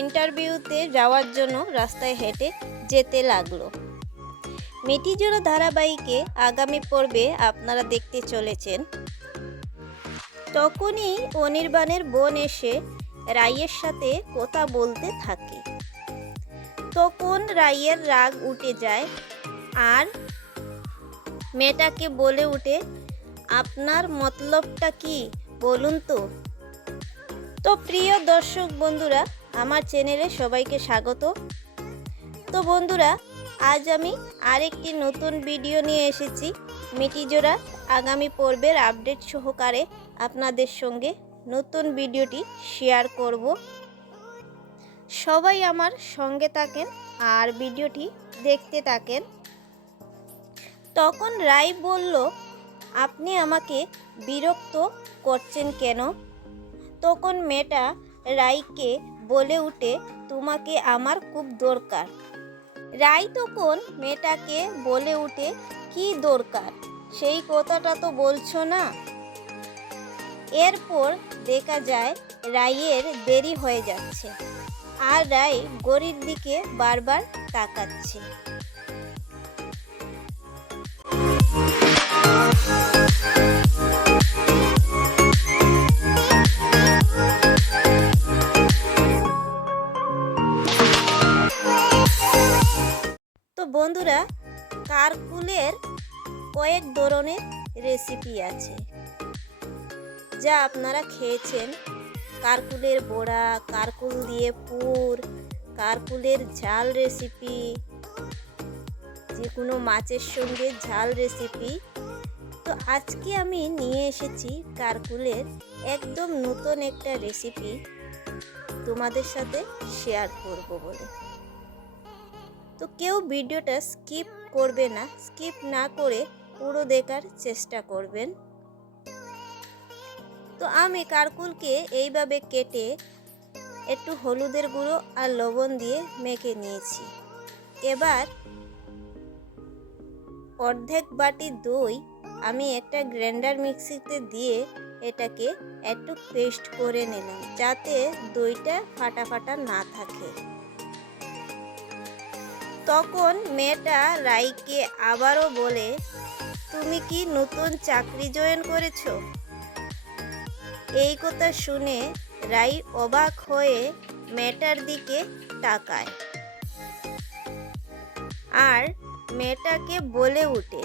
ইন্টারভিউতে যাওয়ার জন্য রাস্তায় হেঁটে যেতে লাগল। মিটিজোড়া ধারাবাহিকে আগামী পর্বে আপনারা দেখতে চলেছেন। তখনই অনির্বাণের বোন এসে রাইয়ের সাথে কথা বলতে থাকে। তখন রাইয়ের রাগ উঠে যায় আর মেয়েটাকে বলে উঠে, আপনার মতলবটা কি বলুন তো? তো প্রিয় দর্শক বন্ধুরা আমার চ্যানেলে সবাইকে স্বাগত। তো বন্ধুরা, আজ আমি আরেকটি নতুন ভিডিও নিয়ে এসেছি। মিটিজোড়া আগামী পর্বের আপডেট সহকারে আপনাদের সঙ্গে নতুন ভিডিওটি শেয়ার করব। সবাই আমার সঙ্গে থাকেন আর ভিডিওটি দেখতে থাকেন। তখন রাই বলল, আপনি আমাকে বিরক্ত করছেন কেন? তখন মেয়েটা রাইকে বলে উঠে, তোমাকে আমার খুব দরকার। রাই তখন মেয়েটাকে বলে উঠে, কি দরকার? সেই কথাটা তো বলছো না? এরপর দেখা যায়, রাইয়ের দেরি হয়ে যাচ্ছে আর রাই গড়ির দিকে বারবার তাকাচ্ছে। বন্ধুরা কারকুলের কয়েক ধরনের রেসিপি আছে। যা আপনারা খেয়েছেন। কারকুলের বড়া, কারকুল দিয়ে পুর, কারকুলের ঝাল রেসিপি যে কোনো মাছের সঙ্গে ঝাল রেসিপি তো আজকে আমি নিয়ে এসেছি কারকুলের একদম নতুন একটা রেসিপি তোমাদের সাথে শেয়ার করব বলে। তো কেউ ভিডিওটা স্কিপ করবে না, স্কিপ না করে পুরো দেখার চেষ্টা করবেন। তো আমি কারকুলকে এইভাবে কেটে একটু হলুদের গুঁড়ো আর লবণ দিয়ে মেখে নিয়েছি। এবার অর্ধেক বাটি দই আমি একটা গ্রাইন্ডার মিক্সিতে দিয়ে এটাকে একটু পেস্ট করে নিলাম, যাতে দইটা ফাটা ফাটা না থাকে। তখন মেয়েটা রাইকে আবারও বলে, তুমি কি নতুন চাকরি জয়েন করেছ? এই কথা শুনে রাই অবাক হয়ে মেয়েটার দিকে তাকায়। আর মেয়েটাকে বলে উঠে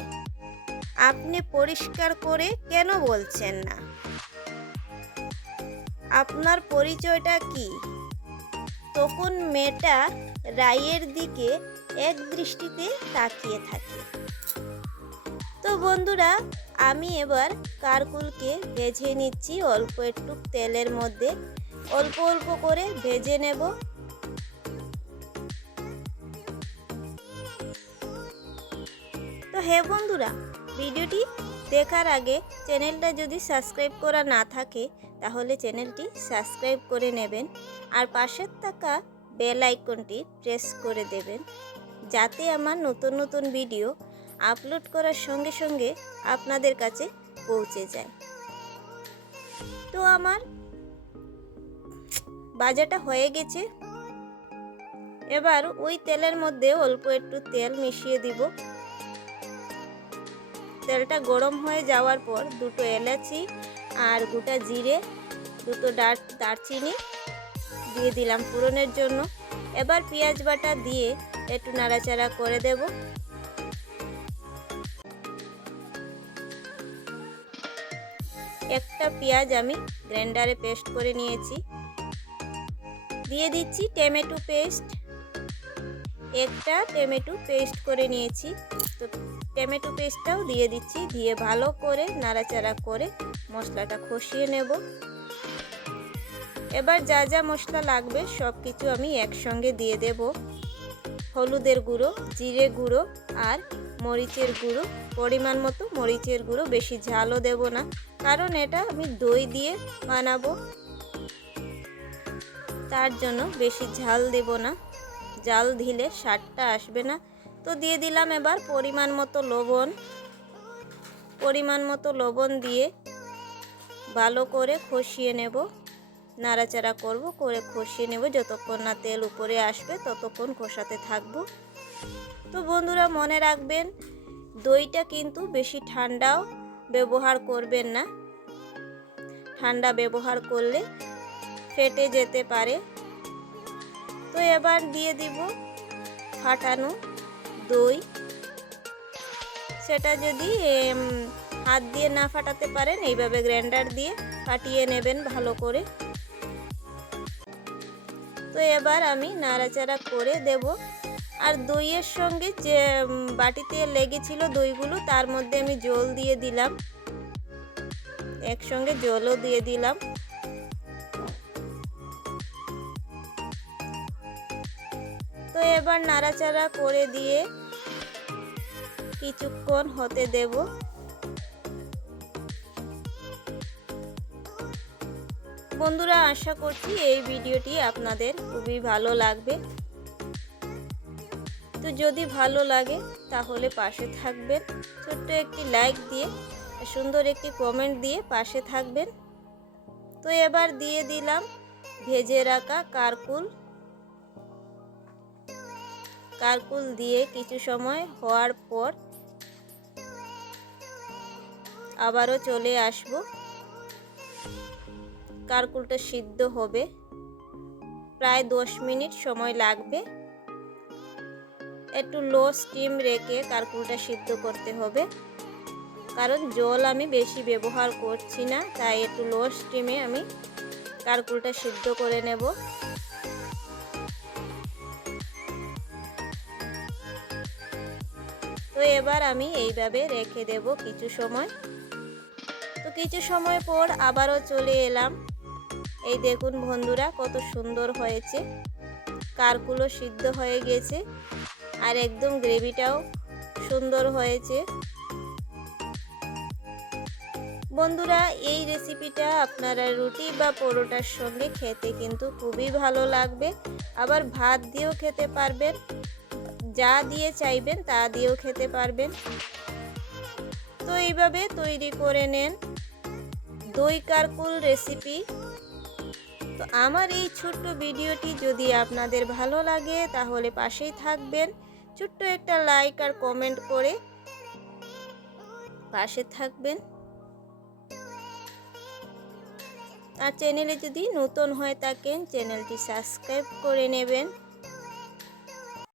আপনি পরিষ্কার করে কেন বলছেন না? আপনার পরিচয়টা কি? তখন মেয়েটা রাইয়ের দিকে এক দৃষ্টিতে তাকিয়ে থাকে। তো বন্ধুরা, আমি এবার কারকুলকে ভেজে নিচ্ছি, অল্প একটু তেলের মধ্যে, অল্প অল্প করে ভেজে নেব। তো হে বন্ধুরা, ভিডিওটি দেখার আগে চ্যানেলটা যদি সাবস্ক্রাইব করা না থাকে, তাহলে চ্যানেলটি সাবস্ক্রাইব করে নেবেন। আর পাশের থাকা বেল আইকনটি প্রেস করে দেবেন, যাতে আমার নতুন নতুন ভিডিও আপলোড করার সঙ্গে সঙ্গে আপনাদের কাছে পৌঁছে যায়। তো আমার বাজাটা হয়ে গেছে। এবার ওই তেলের মধ্যে অল্প একটু তেল মিশিয়ে দিব। তেলটা গরম হয়ে যাওয়ার পর দুটো এলাচি আর গোটা জিরে, দুটো দার দারচিনি দিয়ে দিলাম পুরনের জন্য। এবার পেঁয়াজ বাটা দিয়ে একটু নাড়াচাড়া করে দেব। একটা পেঁয়াজ আমি গ্রাইন্ডারে পেস্ট করে নিয়েছি। দিয়ে দিচ্ছি টমেটো পেস্ট। একটা টমেটো পেস্ট করে নিয়েছি। তো টমেটো পেস্টটাও দিয়ে দিচ্ছি। দিয়ে ভালো করে নাড়াচাড়া করে মশলাটা কষিয়ে নেব। এবার যা যা মশলা লাগবে সব কিছু আমি একসঙ্গে দিয়ে দেব। হলুদের গুঁড়ো, জিরে গুঁড়ো আর মরিচের গুঁড়ো। পরিমাণ মতো মরিচের গুঁড়ো, বেশি ঝালও দেব না। কারণ এটা আমি দই দিয়ে বানাবো। তার জন্য বেশি ঝাল দেব না। জাল দিলে স্বাদটা আসবে না। তো দিয়ে দিলাম এবার পরিমাণ মতো লবণ। পরিমাণ মতো লবণ দিয়ে ভালো করে খসিয়ে নেব। নাড়াচাড়া করব, করে খসিয়ে নেব। যতক্ষণ না তেল উপরে আসবে, ততক্ষণ কষাতে থাকব। তো বন্ধুরা, মনে রাখবেন, দইটা কিন্তু বেশি ঠান্ডাও ব্যবহার করবেন না। ঠান্ডা ব্যবহার করলে ফেটে যেতে পারে। তো এবার দিয়ে দিব ফাটানো দই। সেটা যদি হাত দিয়ে না ফাটাতে পারেন, এইভাবে গ্রাইন্ডার দিয়ে ফাটিয়ে নেবেন ভালো করে। তো এবার আমি নাড়াচাড়া করে দেব। আর দইয়ের সঙ্গে যে বাটিতে লেগেছিল দইগুলো, তার মধ্যে আমি জল দিয়ে দিলাম। একসঙ্গে জলও দিয়ে দিলাম। তো এবার নাড়াচাড়া করে দিয়ে কিছুক্ষণ হতে দেব। বন্ধুরা, আশা করছি এই ভিডিওটি আপনাদের খুবই ভালো লাগবে। তো যদি ভালো লাগে, তাহলে পাশে থাকবেন। ছোট্ট একটি লাইক দিয়ে সুন্দর একটি কমেন্ট দিয়ে পাশে থাকবেন। তো এবার দিয়ে দিলাম ভেজে রাখা কারকুল। কারকুল দিয়ে কিছু সময় হওয়ার পর আবারও চলে আসব। কারকুলটা সিদ্ধ হবে। প্রায় দশ মিনিট সময় লাগবে। একটু লো স্টিম রেখে কারকুলটা সিদ্ধ করতে হবে। কারণ জল আমি বেশি ব্যবহার করছি না, তাই একটু লো স্টিমে আমি কারকুলটা সিদ্ধ করে নেব। তো এবার আমি এইভাবে রেখে দেব কিছু সময়। তো কিছু সময় পর আবারও চলে এলাম। এই দেখুন বন্ধুরা, কত সুন্দর হয়েছে। কারকুলো সিদ্ধ হয়ে গেছে আর একদম গ্রেভিটাও সুন্দর হয়েছে। বন্ধুরা, এই রেসিপিটা আপনারা রুটি বা পরোটার সঙ্গে খেতে কিন্তু খুবই ভালো লাগবে। আবার ভাত দিয়েও খেতে পারবেন, যা দিয়ে চাইবেন তা দিয়েও খেতে পারবেন। তো এইভাবে তৈরি করে নেন। দই কারকুল রেসিপি তো আমার এই ছোট্ট ভিডিওটি যদি আপনাদের ভালো লাগে, তাহলে পাশেই থাকবেন। ছোট্ট একটা লাইক আর কমেন্ট করে পাশে থাকবেন। আর চ্যানেলে যদি নতুন হয়ে থাকেন, চ্যানেলটি সাবস্ক্রাইব করে নেবেন।